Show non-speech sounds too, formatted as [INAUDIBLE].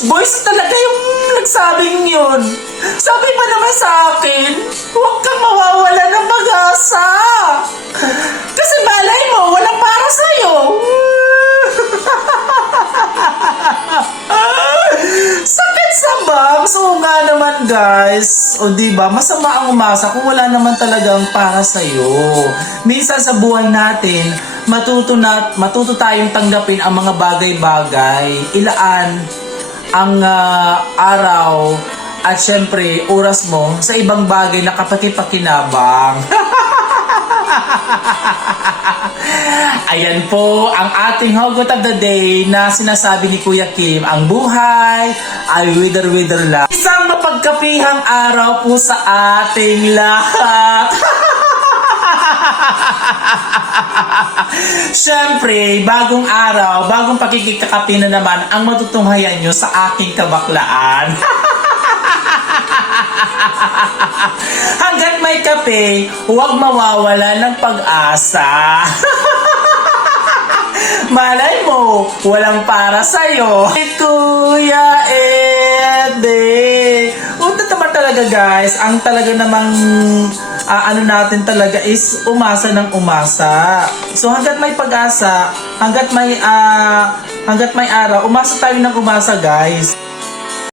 Boys talaga yung nagsabing yun. Sabi pa naman sa akin, huwag kang mawawala ng pag-asa. Kasi balay mo, walang para sa'yo. [LAUGHS] Sakit sa babs. Oo nga naman, guys. O di ba masama ang umasa kung wala naman talagang para sa'yo. Minsan sa buhay natin, matuto, na, matuto tayong tanggapin ang mga bagay-bagay. Ilaan ang ah, araw at syempre oras mo sa ibang bagay na kapakipakinabang. [LAUGHS] Ayan po ang ating hugot of the day na sinasabi ni Kuya Kim, ang buhay ay wither-wither lang. Isang mapagkapihang araw po sa ating lahat. [LAUGHS] [LAUGHS] Siyempre, bagong araw, bagong pakikikakapi na naman ang matutunghayan nyo sa aking kabaklaan. [LAUGHS] Hanggat may kape, huwag mawawala ng pag-asa. [LAUGHS] Malay mo, walang para sa'yo. Hey, Kuya Ede. Unta naman talaga guys, ang talaga namang ah, ano natin talaga is umasa ng umasa. So hanggat may pag-asa, hanggat may ah, hanggat may araw, umasa tayo ng umasa guys.